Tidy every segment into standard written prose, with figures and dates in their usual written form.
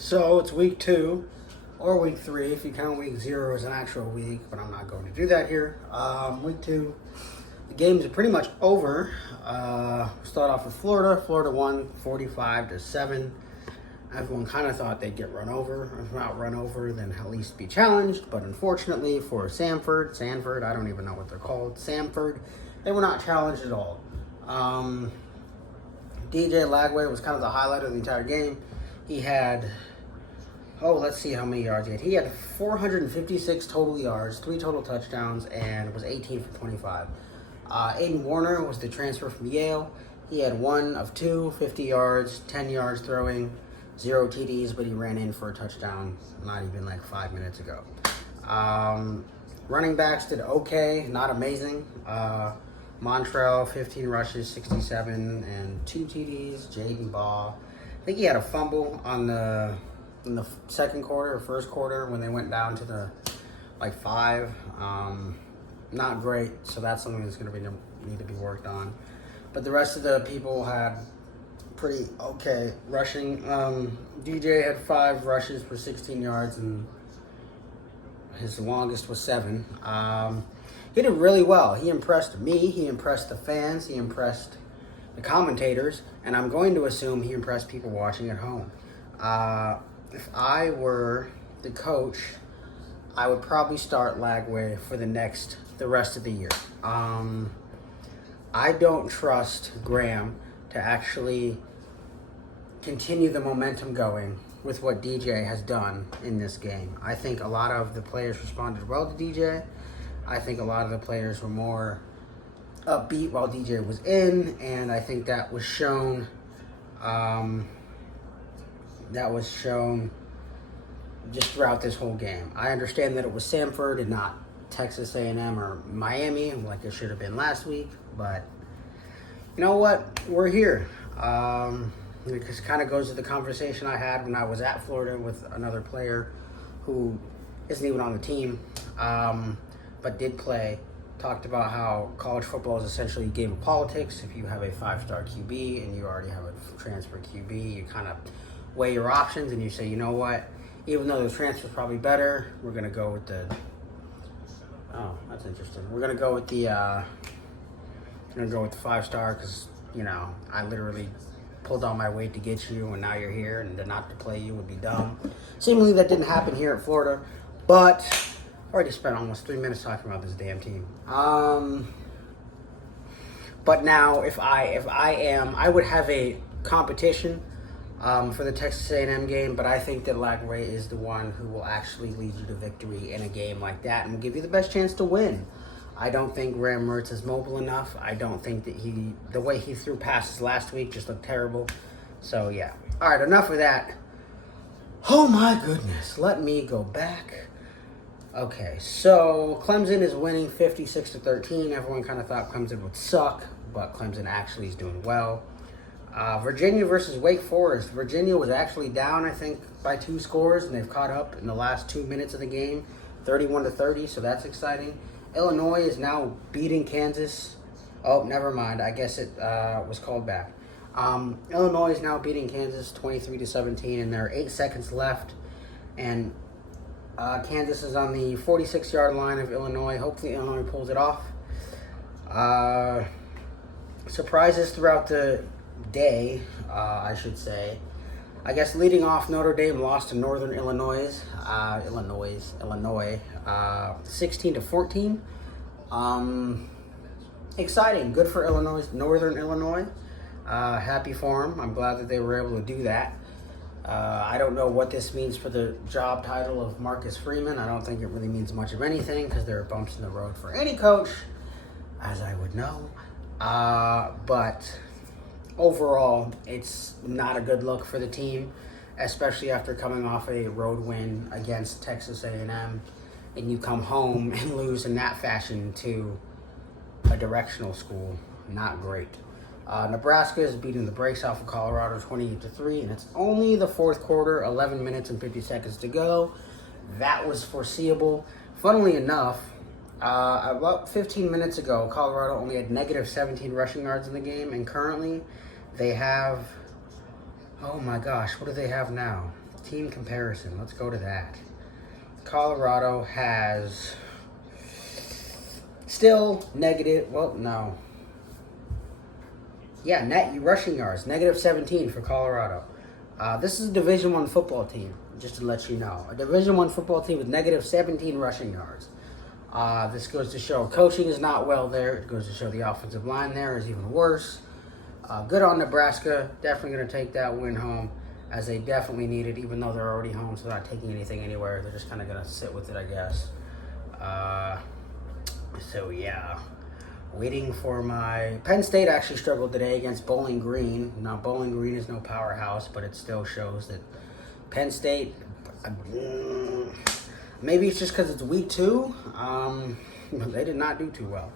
So it's week 2 or week 3 if you count week 0 as an actual week, but I'm not going to do that here. Week 2, the games are pretty much over. Start off with Florida. Florida won 45-7. Everyone kind of thought they'd get run over. If not run over, then at least be challenged. But unfortunately for Sanford, I don't even know what they're called, Samford, they were not challenged at all. DJ Lagway was kind of the highlight of the entire game. He had, let's see how many yards he had. He had 456 total yards, 3 total touchdowns, and was 18 for 25. Aiden Warner was the transfer from Yale. He had 1 of 2, 50 yards, 10 yards throwing, 0 TDs, but he ran in for a touchdown not even like 5 minutes ago. Running backs did okay, not amazing. Montrell, 15 rushes, 67, and 2 TDs. Jaden Ball, I think he had a fumble in the second quarter or first quarter when they went down to the 5. Not great, so that's something that's going to need to be worked on. But the rest of the people had pretty okay rushing. DJ had 5 rushes for 16 yards, and his longest was 7. He did really well. He impressed me. He impressed the fans. He impressed the commentators, and I'm going to assume he impressed people watching at home. If I were the coach, I would probably start Lagway for the rest of the year. I don't trust Graham to actually continue the momentum going with what DJ has done in this game. I think a lot of the players responded well to DJ. I think a lot of the players were more upbeat while DJ was in, and I think that was shown. Just throughout this whole game. I understand that it was Samford and not Texas A&M or Miami like it should have been last week, but you know what? We're here. It kind of goes to the conversation I had when I was at Florida with another player who isn't even on the team, but did play. Talked about how college football is essentially a game of politics. If you have a 5-star QB and you already have a transfer QB, you kind of weigh your options and you say, you know what? Even though the transfer is probably better, we're gonna go with the. Oh, that's interesting. We're gonna go with the. 5-star because I literally pulled all my weight to get you, and now you're here, and not to play you would be dumb. Seemingly that didn't happen here at Florida, but I already spent almost 3 minutes talking about this damn team. But now if I would have a competition for the Texas A&M game, but I think that Lagway is the one who will actually lead you to victory in a game like that and will give you the best chance to win. I don't think Graham Mertz is mobile enough. I don't think that the way he threw passes last week just looked terrible. So, yeah. All right, enough of that. Oh, my goodness. Let me go back. Okay, so Clemson is winning 56-13. Everyone kind of thought Clemson would suck, but Clemson actually is doing well. Virginia versus Wake Forest. Virginia was actually down, I think, by 2 scores, and they've caught up in the last 2 minutes of the game, 31-30, so that's exciting. Illinois is now beating Kansas. Oh, never mind. I guess it was called back. Illinois is now beating Kansas 23-17, and there are 8 seconds left, and Kansas is on the 46-yard line of Illinois. Hopefully Illinois pulls it off. Surprises throughout the day, I should say. I guess leading off, Notre Dame lost to Northern Illinois, 16-14. Exciting, good for Northern Illinois. Happy for them. I'm glad that they were able to do that. I don't know what this means for the job title of Marcus Freeman. I don't think it really means much of anything because there are bumps in the road for any coach, as I would know. But overall, it's not a good look for the team, especially after coming off a road win against Texas A&M, and you come home and lose in that fashion to a directional school. Not great. Nebraska is beating the brakes off of Colorado 28-3, and it's only the fourth quarter, 11 minutes and 50 seconds to go. That was foreseeable. Funnily enough, about 15 minutes ago, Colorado only had negative 17 rushing yards in the game, and currently they have, oh my gosh, what do they have now? Team comparison. Let's go to that. Colorado has still negative. Well, no. Yeah, net rushing yards, negative 17 for Colorado. This is a Division I football team, just to let you know. A Division I football team with negative 17 rushing yards. This goes to show coaching is not well there. It goes to show the offensive line there is even worse. Good on Nebraska. Definitely going to take that win home, as they definitely need it, even though they're already home, so they're not taking anything anywhere. They're just kind of going to sit with it, I guess. So, yeah. Waiting for my... Penn State actually struggled today against Bowling Green. Now, Bowling Green is no powerhouse, but it still shows that Penn State... Maybe it's just because it's week 2. They did not do too well.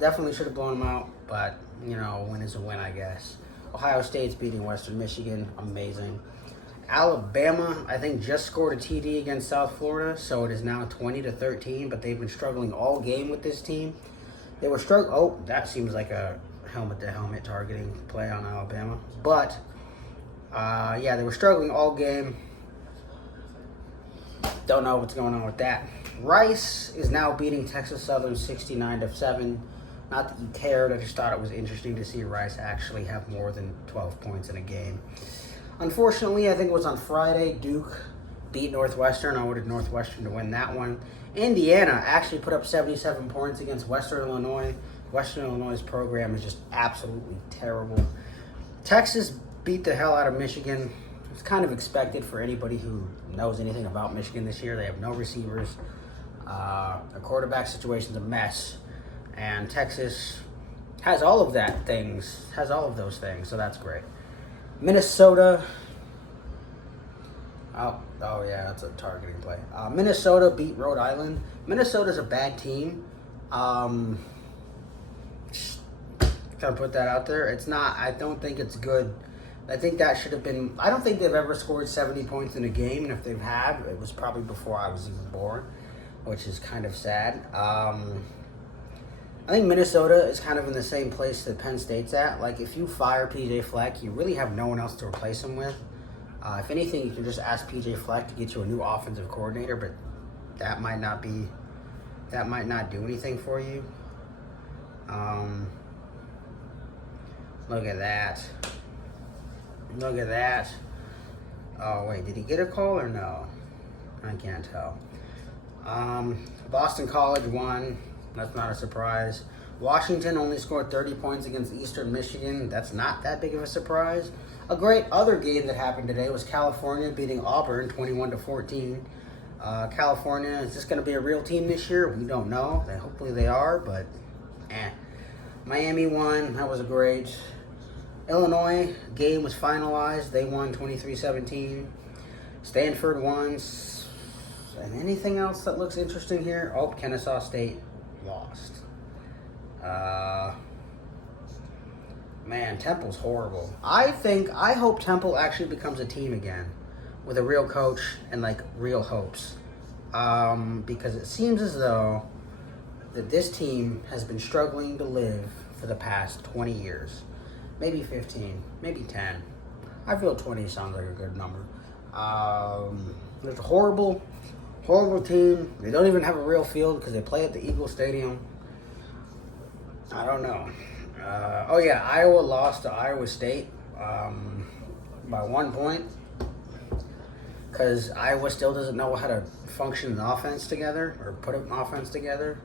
Definitely should have blown them out, but, you know, win is a win, I guess. Ohio State's beating Western Michigan. Amazing. Alabama, I think, just scored a TD against South Florida, so it is now 20-13, but they've been struggling all game with this team. They were struggling. Oh, that seems like a helmet-to-helmet targeting play on Alabama. But, yeah, they were struggling all game. Don't know what's going on with that. Rice is now beating Texas Southern 69-7. Not that you cared. I just thought it was interesting to see Rice actually have more than 12 points in a game. Unfortunately, I think it was on Friday, Duke beat Northwestern. I ordered Northwestern to win that one. Indiana actually put up 77 points against Western Illinois. Western Illinois' program is just absolutely terrible. Texas beat the hell out of Michigan. It's kind of expected for anybody who knows anything about Michigan this year. They have no receivers. The quarterback situation's a mess. And Texas has all of those things, so that's great. Minnesota. Oh yeah, that's a targeting play. Minnesota beat Rhode Island. Minnesota's a bad team. Just gotta put that out there. It's not. I don't think it's good. I think that should have been. I don't think they've ever scored 70 points in a game, and if they've had, it was probably before I was even born, which is kind of sad. I think Minnesota is kind of in the same place that Penn State's at. Like, if you fire PJ Fleck, you really have no one else to replace him with. If anything, you can just ask PJ Fleck to get you a new offensive coordinator, but that might not do anything for you. Look at that. Look at that. Oh, wait, did he get a call or no? I can't tell. Boston College won. That's not a surprise. Washington only scored 30 points against Eastern Michigan. That's not that big of a surprise. A great other game that happened today was California beating Auburn 21-14. California, is this going to be a real team this year? We don't know. Hopefully they are, but Miami won. That was a great. Illinois game was finalized. They won 23-17. Stanford won. And anything else that looks interesting here? Oh, Kennesaw State lost. Man, Temple's horrible. I hope Temple actually becomes a team again with a real coach and like real hopes. Because it seems as though that this team has been struggling to live for the past 20 years. Maybe 15, maybe 10. I feel 20 sounds like a good number. There's a horrible team. They don't even have a real field because they play at the Eagle Stadium. I don't know. Iowa lost to Iowa State by 1 point because Iowa still doesn't know how to function an offense together or put an offense together.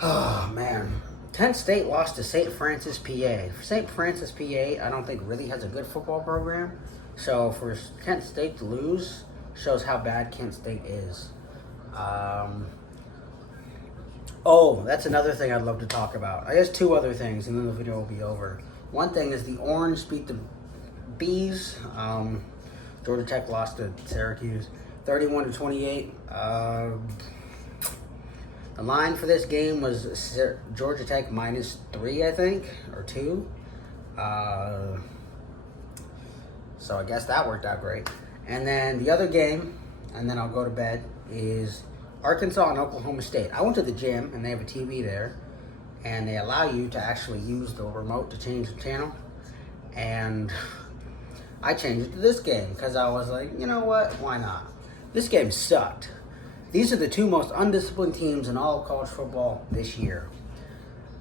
Oh, man. Kent State lost to St. Francis, PA. St. Francis, PA, I don't think really has a good football program. So for Kent State to lose shows how bad Kent State is. That's another thing I'd love to talk about. I guess 2 other things, and then the video will be over. One thing is the Orange beat the Bees. Georgia Tech lost to Syracuse, 31-28. The line for this game was Georgia Tech -3, I think, or 2. So I guess that worked out great. And then the other game, and then I'll go to bed, is Arkansas and Oklahoma State. I went to the gym, and they have a TV there, and they allow you to actually use the remote to change the channel. And I changed it to this game because I was like, you know what? Why not? This game sucked. These are the two most undisciplined teams in all of college football this year.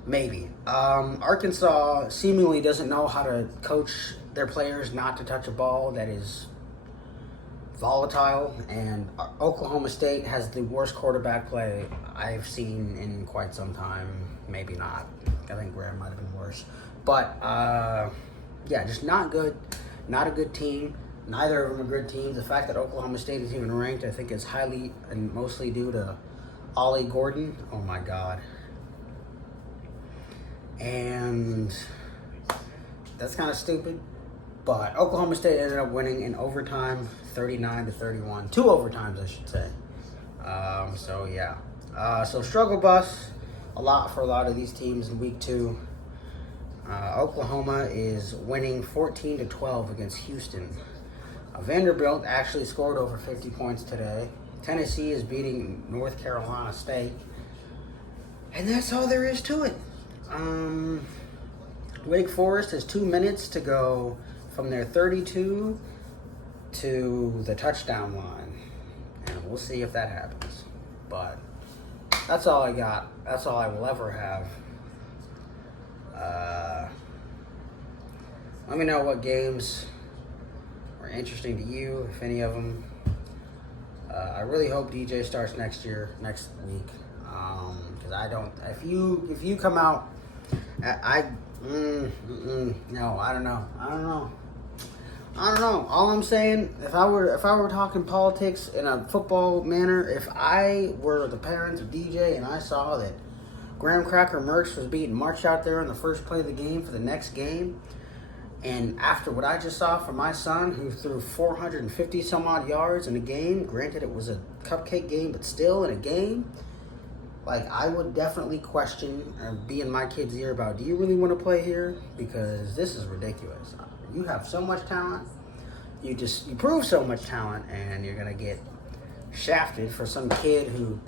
Maybe. Arkansas seemingly doesn't know how to coach their players not to touch a ball that is volatile, and Oklahoma State has the worst quarterback play I've seen in quite some time. Maybe not. I think Graham might have been worse. But, yeah, just not good. Not a good team. Neither of them are good teams. The fact that Oklahoma State is even ranked, I think, is highly and mostly due to Ollie Gordon. Oh, my God. And that's kind of stupid. But Oklahoma State ended up winning in overtime, 39-31. 2 overtimes, I should say. So, yeah. So, struggle bus a lot for a lot of these teams in week 2. Oklahoma is winning 14-12 against Houston. Vanderbilt actually scored over 50 points today. Tennessee is beating North Carolina State. And that's all there is to it. Wake Forest has 2 minutes to go from their 32 to the touchdown line. And we'll see if that happens. But that's all I got. That's all I will ever have. Let me know what games are interesting to you, if any of them. I really hope DJ starts next week. Because I don't. If you come out, no, I don't know. All I'm saying, if I were talking politics in a football manner, if I were the parents of DJ and I saw that Graham Cracker Merckx was being marched out there on the first play of the game for the next game, and after what I just saw from my son, who threw 450 some odd yards in a game, granted it was a cupcake game, but still in a game, like, I would definitely question or be in my kid's ear about, do you really want to play here? Because this is ridiculous. You have so much talent. You prove so much talent, and you're going to get shafted for some kid who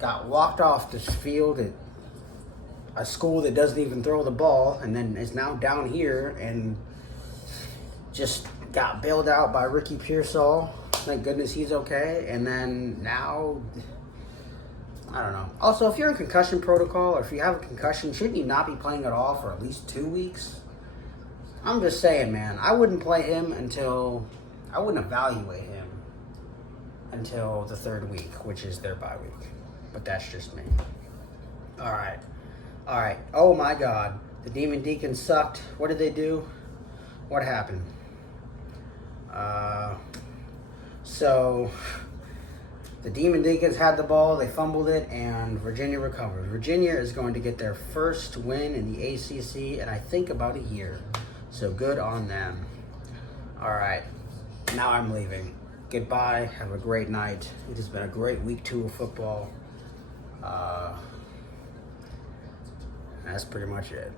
got walked off the field at a school that doesn't even throw the ball, and then is now down here and just got bailed out by Ricky Pearsall. Thank goodness he's okay. And then now, I don't know. Also, if you're in concussion protocol, or if you have a concussion, shouldn't you not be playing at all for at least 2 weeks? I'm just saying, man. I wouldn't play him I wouldn't evaluate him until the 3rd week, which is their bye week. But that's just me. All right. Oh, my God. The Demon Deacons sucked. What did they do? What happened? So the Demon Deacons had the ball. They fumbled it, and Virginia recovered. Virginia is going to get their first win in the ACC in, I think, about a year. So good on them. All right. Now I'm leaving. Goodbye. Have a great night. It has been a great week 2 of football. That's pretty much it.